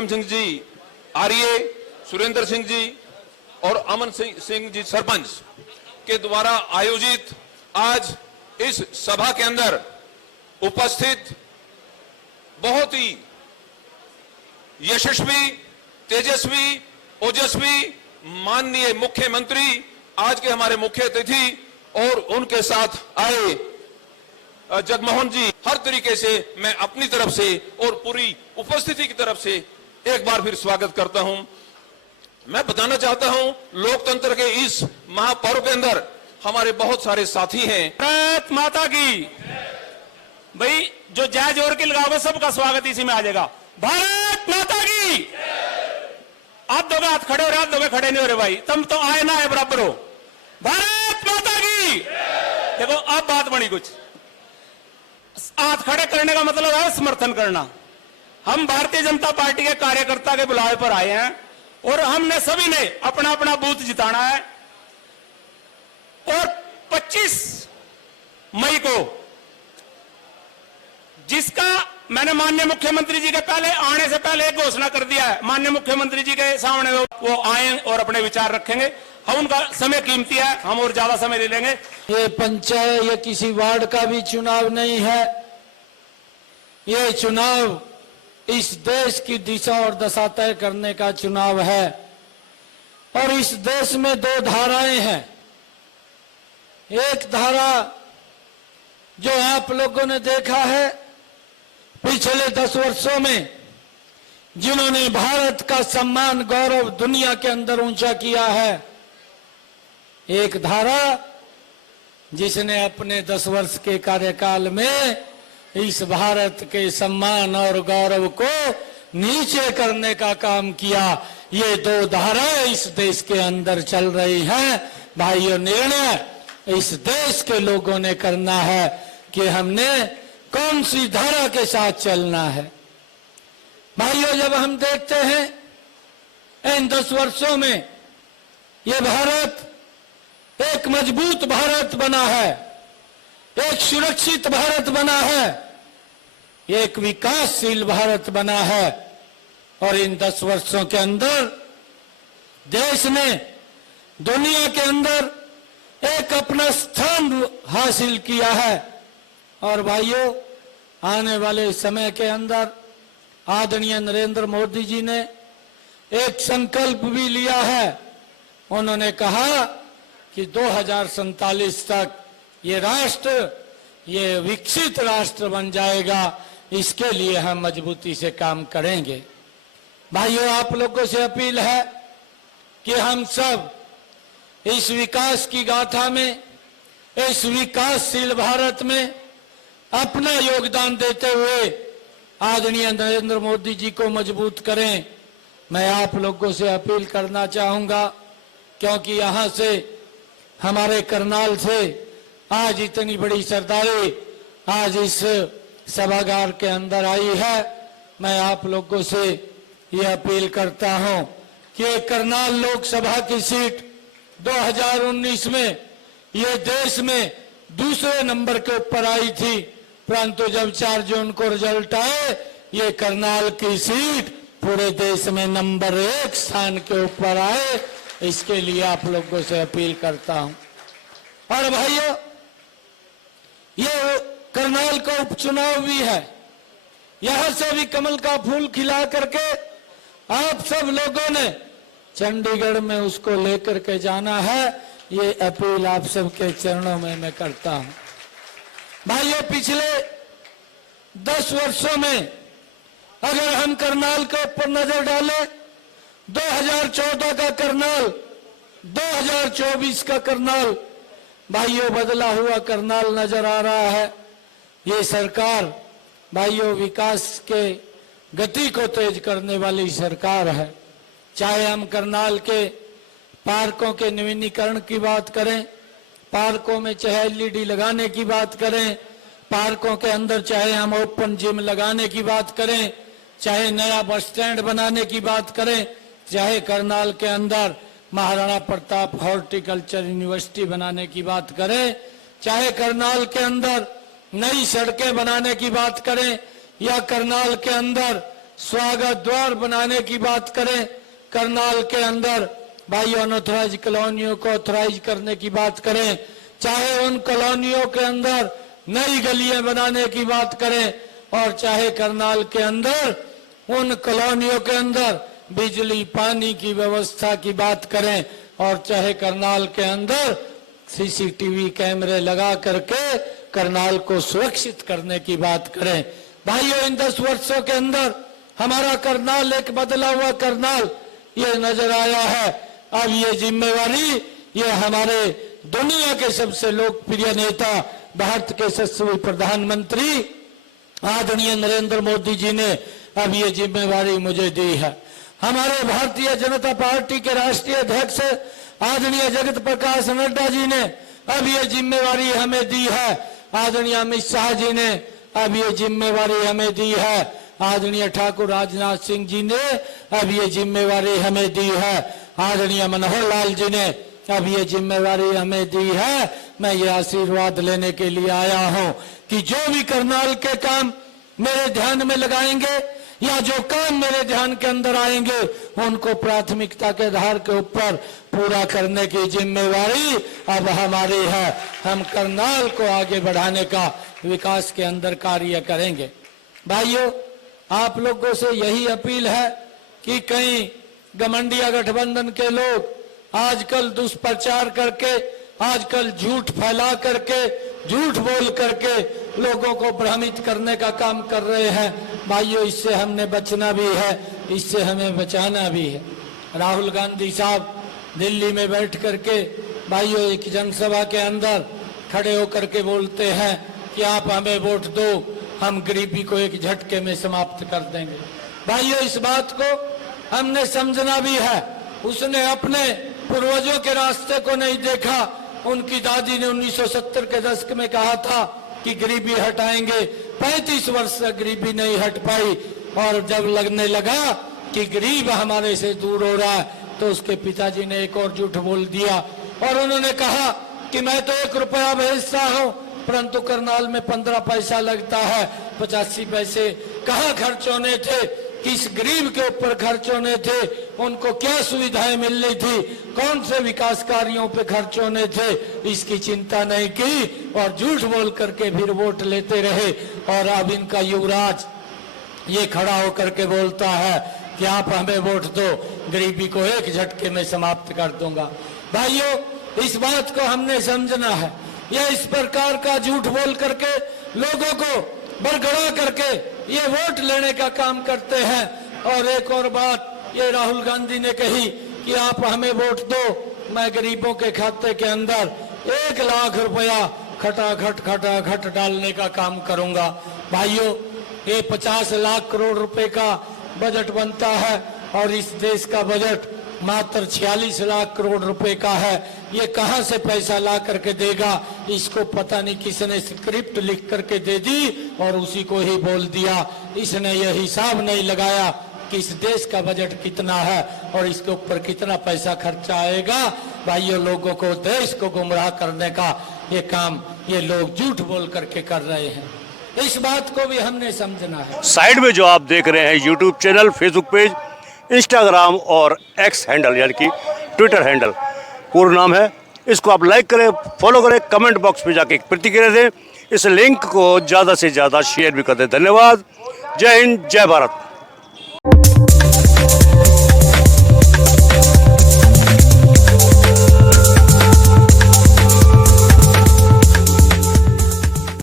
प्रीतम सिंह जी आर्य, सुरेंद्र सिंह जी और अमन सिंह जी सरपंच के द्वारा आयोजित आज इस सभा के अंदर उपस्थित बहुत ही यशस्वी, तेजस्वी, ओजस्वी माननीय मुख्यमंत्री आज के हमारे मुख्य अतिथि और उनके साथ आए जगमोहन जी, हर तरीके से मैं अपनी तरफ से और पूरी उपस्थिति की तरफ से एक बार फिर स्वागत करता हूं। मैं बताना चाहता हूं, लोकतंत्र के इस महापर्व के अंदर हमारे बहुत सारे साथी हैं। भारत माता की। भाई जो जय जोर की लगाओगे सबका स्वागत इसी में आ जाएगा। भारत माता की। आप दोगे हाथ खड़े हो रहे, आप दोगे खड़े नहीं हो रहे भाई, तुम तो आए ना आए बराबर हो। भारत माता की। देखो अब बात बनी कुछ, हाथ खड़े करने का मतलब है समर्थन करना। हम भारतीय जनता पार्टी के कार्यकर्ता के बुलावे पर आए हैं और हमने सभी ने अपना अपना बूथ जिताना है और 25 मई को जिसका मैंने माननीय मुख्यमंत्री जी के पहले आने से पहले एक घोषणा कर दिया है, माननीय मुख्यमंत्री जी के सामने वो आए और अपने विचार रखेंगे। हम उनका समय कीमती है, हम और ज्यादा समय ले लेंगे। ये पंचायत या किसी वार्ड का भी चुनाव नहीं है, ये चुनाव इस देश की दिशा और दशा तय करने का चुनाव है। और इस देश में दो धाराएं हैं। एक धारा जो आप लोगों ने देखा है पिछले 10 वर्षों में, जिन्होंने भारत का सम्मान गौरव दुनिया के अंदर ऊंचा किया है। एक धारा जिसने अपने 10 वर्ष के कार्यकाल में इस भारत के सम्मान और गौरव को नीचे करने का काम किया। ये दो धाराएं इस देश के अंदर चल रही हैं। भाइयों, निर्णय इस देश के लोगों ने करना है कि हमने कौन सी धारा के साथ चलना है। भाइयों, जब हम देखते हैं इन 10 वर्षों में ये भारत एक मजबूत भारत बना है, एक सुरक्षित भारत बना है, एक विकासशील भारत बना है। और इन 10 वर्षों के अंदर देश ने दुनिया के अंदर एक अपना स्थान हासिल किया है। और भाइयों, आने वाले समय के अंदर आदरणीय नरेंद्र मोदी जी ने एक संकल्प भी लिया है। उन्होंने कहा कि 2047 तक ये राष्ट्र, ये विकसित राष्ट्र बन जाएगा। इसके लिए हम मजबूती से काम करेंगे। भाइयों, आप लोगों से अपील है कि हम सब इस विकास की गाथा में, इस विकासशील भारत में अपना योगदान देते हुए आदरणीय नरेंद्र मोदी जी को मजबूत करें। मैं आप लोगों से अपील करना चाहूंगा, क्योंकि यहां से हमारे करनाल से आज इतनी बड़ी सरदारी आज इस सभागार के अंदर आई है। मैं आप लोगों से यह अपील करता हूं कि करनाल लोकसभा की सीट 2019 में ये देश में दूसरे नंबर के ऊपर आई थी, परंतु जब 4 जून को रिजल्ट आए, ये करनाल की सीट पूरे देश में नंबर 1 स्थान के ऊपर आए। इसके लिए आप लोगों से अपील करता हूं। और भाइयों, ये करनाल का उपचुनाव भी है। यहां से भी कमल का फूल खिला करके आप सब लोगों ने चंडीगढ़ में उसको लेकर के जाना है। ये अपील आप सबके चरणों में मैं करता हूं। भाइयों, पिछले 10 वर्षों में अगर हम करनाल के ऊपर नजर डालें, 2014 का करनाल, 2024 का करनाल, भाइयों बदला हुआ करनाल नजर आ रहा है। ये सरकार भाइयों विकास के गति को तेज करने वाली सरकार है। चाहे हम करनाल के पार्कों के नवीनीकरण की बात करें, पार्कों में चाहे एलईडी लगाने की बात करें, पार्कों के अंदर चाहे हम ओपन जिम लगाने की बात करें, चाहे नया बस स्टैंड बनाने की बात करें, चाहे करनाल के अंदर महाराणा प्रताप हॉर्टिकल्चर यूनिवर्सिटी बनाने की बात करें, चाहे करनाल के अंदर नई सड़कें बनाने की बात करें, या करनाल के अंदर स्वागत द्वार बनाने की बात करें, करनाल के अंदर भाई अनऑथराइज कॉलोनियों को ऑथराइज करने की बात करें, चाहे उन कॉलोनियों के अंदर नई गलियां बनाने की बात करें, और चाहे करनाल के अंदर उन कॉलोनियों के अंदर बिजली पानी की व्यवस्था की बात करें, और चाहे करनाल के अंदर सीसीटीवी कैमरे लगा करके करनाल को सुरक्षित करने की बात करें। भाइयों, इन 10 वर्षों के अंदर हमारा करनाल एक बदला हुआ करनाल ये नजर आया है। अब ये जिम्मेवारी ये हमारे दुनिया के सबसे लोकप्रिय नेता, भारत के यशस्वी प्रधानमंत्री आदरणीय नरेंद्र मोदी जी ने अब ये जिम्मेवारी मुझे दी है। हमारे भारतीय जनता पार्टी के राष्ट्रीय अध्यक्ष आदरणीय जगत प्रकाश नड्डा जी ने अब ये जिम्मेवारी हमें दी है। आदरणीय अमित शाह जी ने अब ये जिम्मेवारी हमें दी है। आदरणीय ठाकुर राजनाथ सिंह जी ने अब ये जिम्मेवारी हमें दी है। आदरणीय मनोहर लाल जी ने अब ये जिम्मेवारी हमें दी है। मैं ये आशीर्वाद लेने के लिए आया हूं कि जो भी करनाल के काम मेरे ध्यान में लगाएंगे या जो काम मेरे ध्यान के अंदर आएंगे उनको प्राथमिकता के आधार के ऊपर पूरा करने की जिम्मेवारी अब हमारी है। हम करनाल को आगे बढ़ाने का विकास के अंदर कार्य करेंगे। भाइयों, आप लोगों से यही अपील है कि कहीं गठबंधन गठबंधन के लोग आजकल दुष्प्रचार करके, आजकल झूठ फैला करके, झूठ बोल करके लोगों को भ्रमित करने का काम कर रहे हैं। भाइयों, इससे हमने बचना भी है, इससे हमें बचाना भी है। राहुल गांधी साहब दिल्ली में बैठ करके भाइयों एक जनसभा के अंदर खड़े होकर के बोलते हैं कि आप हमें वोट दो, हम गरीबी को एक झटके में समाप्त कर देंगे। भाइयों, इस बात को हमने समझना भी है। उसने अपने पूर्वजों के रास्ते को नहीं देखा। उनकी दादी ने 1970 के दशक में कहा था कि गरीबी हटाएंगे, 35 वर्ष तक गरीबी नहीं हट पाई, और जब लगने लगा कि गरीब हमारे से दूर हो रहा है तो उसके पिताजी ने एक और झूठ बोल दिया और उन्होंने कहा कि मैं तो 1 रुपया भेजता हूँ, परंतु करनाल में 15 पैसा लगता है, 85 पैसे कहाँ खर्च होने थे, किस गरीब के ऊपर खर्च होने थे, उनको क्या सुविधाएं मिलनी थी, कौन से विकास कार्यों पे खर्च होने थे, इसकी चिंता नहीं की और झूठ बोल करके फिर वोट लेते रहे। और अब इनका युवराज ये खड़ा होकर के बोलता है कि आप हमें वोट दो, गरीबी को एक झटके में समाप्त कर दूंगा। भाइयों, इस बात को हमने समझना है। ये इस प्रकार का झूठ बोल करके लोगों को बरगड़ा करके ये वोट लेने का काम करते हैं। और एक और बात ये राहुल गांधी ने कही कि आप हमें वोट दो, मैं गरीबों के खाते के अंदर 1 लाख रुपया खटाखट डालने का काम करूंगा। भाइयों, ये 50 लाख करोड़ रुपए का बजट बनता है और इस देश का बजट मात्र 46 लाख करोड़ रुपए का है। ये कहां से पैसा ला करके देगा, इसको पता नहीं किसने स्क्रिप्ट लिख करके दे दी और उसी को ही बोल दिया। इसने ये हिसाब नहीं लगाया कि इस देश का बजट कितना है और इसके ऊपर कितना पैसा खर्चा आएगा। भाइयों, लोगों को, देश को गुमराह करने का ये काम ये लोग झूठ बोल करके कर रहे हैं। इस बात को भी हमने समझना है। साइड में जो आप देख रहे हैं YouTube channel, Facebook page, Instagram और एक्स हैंडल यानी कि ट्विटर हैंडल पूर्ण नाम है, इसको आप लाइक करें, फॉलो करें, कमेंट बॉक्स में जाके प्रतिक्रिया दें, इस लिंक को ज़्यादा से ज़्यादा शेयर भी कर दें। धन्यवाद। जय हिंद, जय भारत।